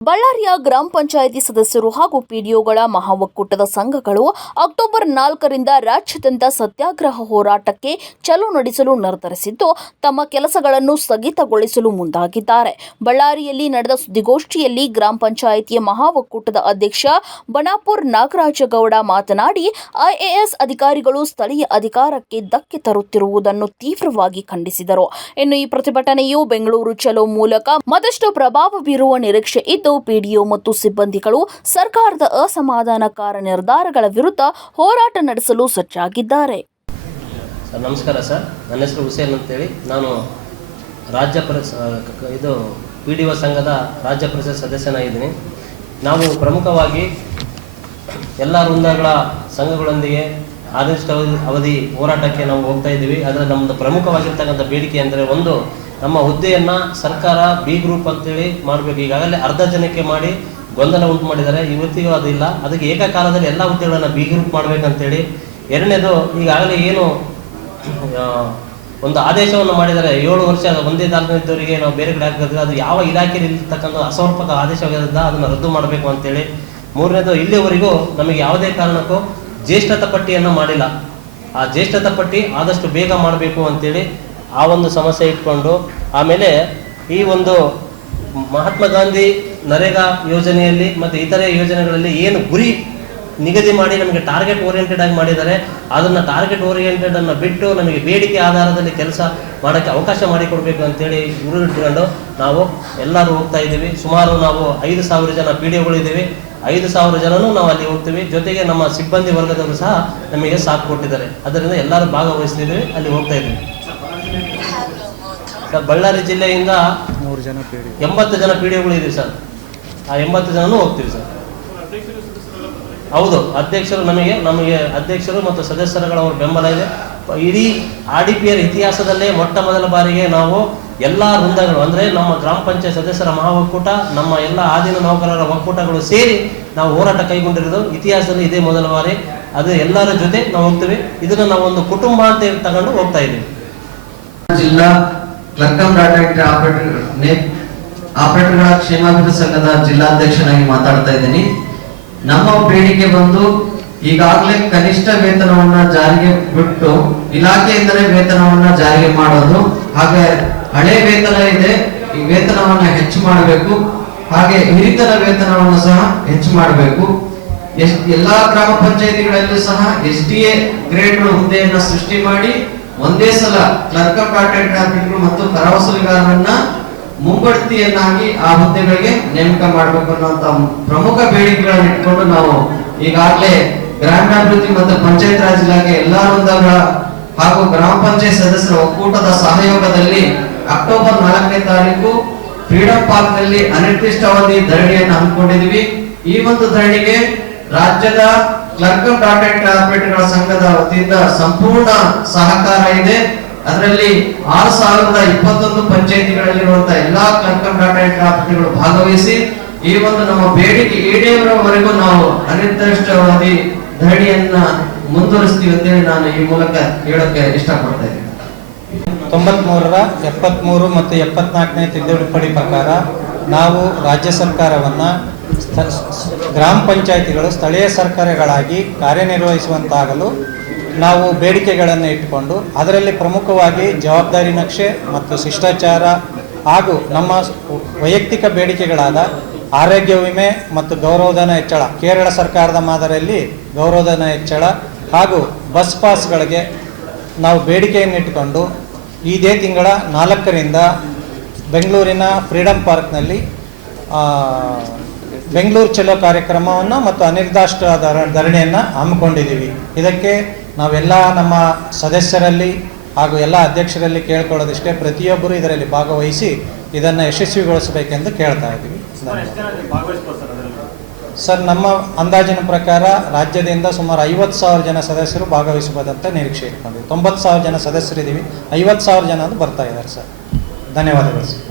ಬಳ್ಳಾರಿಯ ಗ್ರಾಮ ಪಂಚಾಯಿತಿ ಸದಸ್ಯರು ಹಾಗೂ ಪಿಡಿಒಗಳ ಮಹಾ ಒಕ್ಕೂಟದ ಸಂಘಗಳು ಅಕ್ಟೋಬರ್ ನಾಲ್ಕರಿಂದ ರಾಜ್ಯಾದ್ಯಂತ ಸತ್ಯಾಗ್ರಹ ಹೋರಾಟಕ್ಕೆ ಚಲು ನಡೆಸಲು ನಿರ್ಧರಿಸಿದ್ದು, ತಮ್ಮ ಕೆಲಸಗಳನ್ನು ಸ್ಥಗಿತಗೊಳಿಸಲು ಮುಂದಾಗಿದ್ದಾರೆ. ಬಳ್ಳಾರಿಯಲ್ಲಿ ನಡೆದ ಸುದ್ದಿಗೋಷ್ಠಿಯಲ್ಲಿ ಗ್ರಾಮ ಪಂಚಾಯಿತಿಯ ಮಹಾ ಒಕ್ಕೂಟದ ಅಧ್ಯಕ್ಷ ಬಣಾಪುರ್ ನಾಗರಾಜಗೌಡ ಮಾತನಾಡಿ, ಐಎಎಸ್ ಅಧಿಕಾರಿಗಳು ಸ್ಥಳೀಯ ಅಧಿಕಾರಕ್ಕೆ ಧಕ್ಕೆ ತರುತ್ತಿರುವುದನ್ನು ತೀವ್ರವಾಗಿ ಖಂಡಿಸಿದರು. ಇನ್ನು ಈ ಪ್ರತಿಭಟನೆಯು ಬೆಂಗಳೂರು ಚಲೋ ಮೂಲಕ ಮತ್ತಷ್ಟು ಪ್ರಭಾವ ಬೀರುವ ನಿರೀಕ್ಷೆ ಇದ್ದು ಪಿಡಿಒ ಮತ್ತು ಸಿಬ್ಬಂದಿಗಳು ಸರ್ಕಾರದ ಅಸಮಾಧಾನಕಾರ ನಿರ್ಧಾರಗಳ ವಿರುದ್ಧ ಹೋರಾಟ ನಡೆಸಲು ಸಜ್ಜಾಗಿದ್ದಾರೆ. ಸರ್, ನಮಸ್ಕಾರ ಸರ್. ನನ್ನ ಹೆಸರು ಹುಸೇನ್ ಅಂತೇಳಿ. ನಾನು ರಾಜ್ಯ ಪರಿಸ್ ಇದು ಪಿ ಡಿ ಒ ಸಂಘದ ರಾಜ್ಯ ಪರಿಷತ್ ಸದಸ್ಯನಾಗಿದ್ದೀನಿ. ನಾವು ಪ್ರಮುಖವಾಗಿ ಎಲ್ಲ ವೃಂದಗಳ ಸಂಘಗಳೊಂದಿಗೆ ಆದಷ್ಟು ಅವಧಿ ಹೋರಾಟಕ್ಕೆ ನಾವು ಹೋಗ್ತಾ ಇದ್ದೀವಿ. ಅದರ ನಮ್ಮದು ಪ್ರಮುಖವಾಗಿರ್ತಕ್ಕಂಥ ಬೇಡಿಕೆ ಅಂದರೆ ಒಂದು ನಮ್ಮ ಹುದ್ದೆಯನ್ನು ಸರ್ಕಾರ ಬಿ ಗ್ರೂಪ್ ಅಂತೇಳಿ ಮಾಡಬೇಕು. ಈಗಾಗಲೇ ಅರ್ಧ ಜನಕ್ಕೆ ಮಾಡಿ ಗೊಂದಲ ಉಂಟು ಮಾಡಿದ್ದಾರೆ. ಇವತ್ತಿಗೂ ಅದಿಲ್ಲ. ಅದಕ್ಕೆ ಏಕಕಾಲದಲ್ಲಿ ಎಲ್ಲ ಹುದ್ದೆಗಳನ್ನು ಬಿ ಗ್ರೂಪ್ ಮಾಡಬೇಕಂತೇಳಿ. ಎರಡನೇದು, ಈಗಾಗಲೇ ಏನು ಒಂದು ಆದೇಶವನ್ನು ಮಾಡಿದ್ದಾರೆ. ಏಳು ವರ್ಷ ಒಂದೇ ಇದ್ದವರಿಗೆ ನಾವು ಬೇರೆ ಕಡೆ ಹಾಕಿದ್ರೆ ಅದು ಯಾವ ಇಲಾಖೆಯಲ್ಲಿ ಇರ್ತಕ್ಕಂಥ ಅಸಮರ್ಪಕ ಆದೇಶವಾಗಿರೋದ್ರಿಂದ ಅದನ್ನು ರದ್ದು ಮಾಡಬೇಕು ಅಂತೇಳಿ. ಮೂರನೇದು, ಇಲ್ಲಿವರೆಗೂ ನಮಗೆ ಯಾವುದೇ ಕಾರಣಕ್ಕೂ ಜ್ಯೇಷ್ಠತಾ ಪಟ್ಟಿಯನ್ನು ಮಾಡಿಲ್ಲ. ಆ ಜ್ಯೇಷ್ಠತಾ ಪಟ್ಟಿ ಆದಷ್ಟು ಬೇಗ ಮಾಡಬೇಕು ಅಂತೇಳಿ ಆ ಒಂದು ಸಮಸ್ಯೆ ಇಟ್ಕೊಂಡು ಆಮೇಲೆ ಈ ಒಂದು ಮಹಾತ್ಮ ಗಾಂಧಿ ನರೇಗಾ ಯೋಜನೆಯಲ್ಲಿ ಮತ್ತು ಇತರೆ ಯೋಜನೆಗಳಲ್ಲಿ ಏನು ಗುರಿ ನಿಗದಿ ಮಾಡಿ ನಮಗೆ ಟಾರ್ಗೆಟ್ ಓರಿಯೆಂಟೆಡ್ ಆಗಿ ಮಾಡಿದ್ದಾರೆ, ಅದನ್ನು ಟಾರ್ಗೆಟ್ ಓರಿಯೆಂಟೆಡ್ ಅನ್ನು ಬಿಟ್ಟು ನಮಗೆ ಬೇಡಿಕೆ ಆಧಾರದಲ್ಲಿ ಕೆಲಸ ಮಾಡೋಕ್ಕೆ ಅವಕಾಶ ಮಾಡಿಕೊಡ್ಬೇಕು ಅಂತೇಳಿ ಗುರು ಇಟ್ಕೊಂಡು ನಾವು ಎಲ್ಲರೂ ಹೋಗ್ತಾ ಇದ್ದೀವಿ. ಸುಮಾರು ನಾವು ಐದು ಸಾವಿರ ಜನ ಪಿ ಡಿ ಒಗಳಿದ್ದೀವಿ ಐದು ಸಾವಿರ ಜನನೂ ನಾವು ಅಲ್ಲಿ ಹೋಗ್ತೀವಿ. ಜೊತೆಗೆ ನಮ್ಮ ಸಿಬ್ಬಂದಿ ವರ್ಗದವರು ಸಹ ನಮಗೆ ಸಾಥ್ ಕೊಟ್ಟಿದ್ದಾರೆ. ಅದರಿಂದ ಎಲ್ಲರೂ ಭಾಗವಹಿಸ್ತಿದ್ದೀವಿ, ಅಲ್ಲಿ ಹೋಗ್ತಾ ಇದ್ದೀವಿ. ಸರ್ ಬಳ್ಳಾರಿ ಜಿಲ್ಲೆಯಿಂದ ಮೂರು ಜನ ಪೀಡಿ ಎಂಬತ್ತು ಜನ ಪಿ ಇದ್ದೀವಿ ಒಗಳಿದ್ದೀವಿ ಸರ್. ಆ ಎಂಬತ್ತು ಜನನು ಹೋಗ್ತೀವಿ ಸರ್. ಹೌದು ಅಧ್ಯಕ್ಷರು ನಮಗೆ ನಮಗೆ ಅಧ್ಯಕ್ಷರು ಮತ್ತು ಸದಸ್ಯರುಗಳ ಅವ್ರ ಬೆಂಬಲ ಇದೆ. ಇಡೀ ಆರ್ ಡಿ ಪಿ ಆರ್ ಇತಿಹಾಸದಲ್ಲೇ ಮೊಟ್ಟ ಮೊದಲ ಬಾರಿಗೆ ನಾವು ಎಲ್ಲ ವೃಂದಗಳು ಅಂದರೆ ನಮ್ಮ ಗ್ರಾಮ ಪಂಚಾಯತ್ ಸದಸ್ಯರ ಮಹಾ ಒಕ್ಕೂಟ ನಮ್ಮ ಎಲ್ಲ ಆದಿನ ನೌಕರರ ಒಕ್ಕೂಟಗಳು ಸೇರಿ ನಾವು ಹೋರಾಟ ಕೈಗೊಂಡಿರೋದು. ಇತಿಹಾಸದಲ್ಲಿ ಇದೇ ಮೊದಲ ಬಾರಿ. ಅದು ಎಲ್ಲರ ಜೊತೆ ನಾವು ಹೋಗ್ತೀವಿ. ಇದನ್ನು ನಾವು ಒಂದು ಕುಟುಂಬ ಅಂತ ಹೇಳಿ ತಗೊಂಡು ಹೋಗ್ತಾ ಇದ್ದೀವಿ. ಜಿಲ್ಲಾ ಕ್ಲರ್ಕಂ ಡಾಟಾ ಎಂಟ್ರಿ ಆಪರೇಟರ್ ಆಪರೇಟರ್ಗಳ ಕ್ಷೇಮಾಭಿವೃದ್ಧಿ ಸಂಘದ ಜಿಲ್ಲಾಧ್ಯಕ್ಷನಾಗಿ ಮಾತಾಡ್ತಾ ಇದ್ದೀನಿ. ನಮ್ಮ ಬೇಡಿಕೆ ಬಂದು ಈಗಾಗಲೇ ಕನಿಷ್ಠ ವೇತನವನ್ನ ಜಾರಿಗೆ ಬಿಟ್ಟು ಇಲಾಖೆಯಿಂದಲೇ ವೇತನವನ್ನ ಜಾರಿಗೆ ಮಾಡೋದು, ಹಾಗೆ ಹಳೆ ವೇತನ ಇದೆ, ಈ ವೇತನವನ್ನ ಹೆಚ್ಚು ಮಾಡಬೇಕು, ಹಾಗೆ ಹಿರಿತನ ವೇತನವನ್ನು ಸಹ ಹೆಚ್ಚು ಮಾಡಬೇಕು. ಎಲ್ಲಾ ಗ್ರಾಮ ಪಂಚಾಯತಿಗಳಲ್ಲೂ ಸಹ ಎಸ್ ಡಿ ಎ ಗ್ರೇಡ್ ಹುದ್ದೆಯನ್ನ ಸೃಷ್ಟಿ ಮಾಡಿ ಒಂದೇ ಸಲ ಕ್ಲರ್ಕ್ ಆಫ್ ಕಾಂಟ್ರಾಕ್ಟ್ ಮತ್ತು ಕರವಸೂಲಿಗಾರರನ್ನ ಮುಂಬಡ್ತಿಯನ್ನಾಗಿ ಆ ಹುದ್ದೆಗಳಿಗೆ ನೇಮಕ ಮಾಡಬೇಕು ಅನ್ನುವಂತ ಪ್ರಮುಖ ಬೇಡಿಕೆಗಳನ್ನು ಇಟ್ಕೊಂಡು ನಾವು ಈಗಾಗಲೇ ಗ್ರಾಮೀಣಾಭಿವೃದ್ಧಿ ಮತ್ತು ಪಂಚಾಯತ್ ರಾಜ್ ಇಲಾಖೆ ಎಲ್ಲಾ ವೃಂದಗಳ ಹಾಗೂ ಗ್ರಾಮ ಪಂಚಾಯತ್ ಸದಸ್ಯರ ಒಕ್ಕೂಟದ ಸಹಯೋಗದಲ್ಲಿ ಅಕ್ಟೋಬರ್ ನಾಲ್ಕನೇ ತಾರೀಕು ಫ್ರೀಡಂ ಪಾರ್ಕ್ನಲ್ಲಿ ಅನಿರ್ದಿಷ್ಟಾವಧಿ ಧರಣಿಯನ್ನು ಹಮ್ಮಿಕೊಂಡಿದ್ವಿ ಈ ಒಂದು ಧರಣಿಗೆ ರಾಜ್ಯದ ಕ್ಲರ್ಕ್ ಡಾಟಾ ಎಂಟ್ರಿ ಆಪರೇಟರ್ಗಳ ಸಂಘದ ವತಿಯಿಂದ ಸಂಪೂರ್ಣ ಸಹಕಾರ ಇದೆ. ಅದರಲ್ಲಿ ಆರು ಸಾವಿರದ ಇಪ್ಪತ್ತೊಂದು ಪಂಚಾಯತಿಗಳಲ್ಲಿರುವಂತಹ ಎಲ್ಲಾ ಕ್ಲರ್ಕ್ ಡಾಟಾ ಎಂಟ್ರಿ ಆಪರೇಟರ್ಗಳು ಭಾಗವಹಿಸಿ ಈ ಒಂದು ನಮ್ಮ ಬೇಡಿಕೆ ಈಡೇರುವವರೆಗೂ ನಾವು ಅನಿರ್ದಿಷ್ಟವಾಗಿ ಧರಣಿಯನ್ನ ಮುಂದುವರಿಸ್ತೀವಿ ಅಂತೇಳಿ ನಾನು ಈ ಮೂಲಕ ಹೇಳಕ್ಕೆ ಇಷ್ಟಪಡ್ತಾ ಇದ್ದೀನಿ. ತೊಂಬತ್ಮೂರರ ಎಪ್ಪತ್ತ್ಮೂರು ಮತ್ತು ಎಪ್ಪತ್ನಾಲ್ಕನೇ ತಿದ್ದುಪಡಿ ಪ್ರಕಾರ ನಾವು ರಾಜ್ಯ ಸರ್ಕಾರವನ್ನು ಗ್ರಾಮ ಪಂಚಾಯಿತಿಗಳು ಸ್ಥಳೀಯ ಸರ್ಕಾರಗಳಾಗಿ ಕಾರ್ಯನಿರ್ವಹಿಸುವಂತಾಗಲು ನಾವು ಬೇಡಿಕೆಗಳನ್ನು ಇಟ್ಟುಕೊಂಡು ಅದರಲ್ಲಿ ಪ್ರಮುಖವಾಗಿ ಜವಾಬ್ದಾರಿ ನಕ್ಷೆ ಮತ್ತು ಶಿಷ್ಟಾಚಾರ ಹಾಗೂ ನಮ್ಮ ವೈಯಕ್ತಿಕ ಬೇಡಿಕೆಗಳಾದ ಆರೋಗ್ಯ ವಿಮೆ ಮತ್ತು ಗೌರವಧನ ಹೆಚ್ಚಳ, ಕೇರಳ ಸರ್ಕಾರದ ಮಾದರಿಯಲ್ಲಿ ಗೌರವಧನ ಹೆಚ್ಚಳ ಹಾಗೂ ಬಸ್ ಪಾಸ್ಗಳಿಗೆ ನಾವು ಬೇಡಿಕೆಯನ್ನು ಇಟ್ಟುಕೊಂಡು ಇದೇ ತಿಂಗಳ ನಾಲ್ಕರಿಂದ ಬೆಂಗಳೂರಿನ ಫ್ರೀಡಮ್ ಪಾರ್ಕ್ನಲ್ಲಿ ಬೆಂಗಳೂರು ಚಲೋ ಕಾರ್ಯಕ್ರಮವನ್ನು ಮತ್ತು ಅನಿರ್ದಿಷ್ಟ ಧರ ಧರಣಿಯನ್ನು ಹಮ್ಮಿಕೊಂಡಿದ್ದೀವಿ. ಇದಕ್ಕೆ ನಾವೆಲ್ಲ ನಮ್ಮ ಸದಸ್ಯರಲ್ಲಿ ಹಾಗೂ ಎಲ್ಲ ಅಧ್ಯಕ್ಷರಲ್ಲಿ ಕೇಳ್ಕೊಳ್ಳೋದಿಷ್ಟೇ ಪ್ರತಿಯೊಬ್ಬರು ಇದರಲ್ಲಿ ಭಾಗವಹಿಸಿ ಇದನ್ನು ಯಶಸ್ವಿಗೊಳಿಸಬೇಕೆಂದು ಕೇಳ್ತಾ ಇದ್ದೀವಿ. ಸರ್, ನಮ್ಮ ಅಂದಾಜಿನ ಪ್ರಕಾರ ರಾಜ್ಯದಿಂದ ಸುಮಾರು ಐವತ್ತು ಸಾವಿರ ಜನ ಸದಸ್ಯರು ಭಾಗವಹಿಸಬಹುದಂತ ನಿರೀಕ್ಷೆ ಇಟ್ಕೊಂಡಿದ್ದೀವಿ. ತೊಂಬತ್ತು ಸಾವಿರ ಜನ ಸದಸ್ಯರಿದ್ದೀವಿ. ಐವತ್ತು ಸಾವಿರ ಜನ ಅದು ಬರ್ತಾ ಇದ್ದಾರೆ ಸರ್. ಧನ್ಯವಾದಗಳು ಸರ್.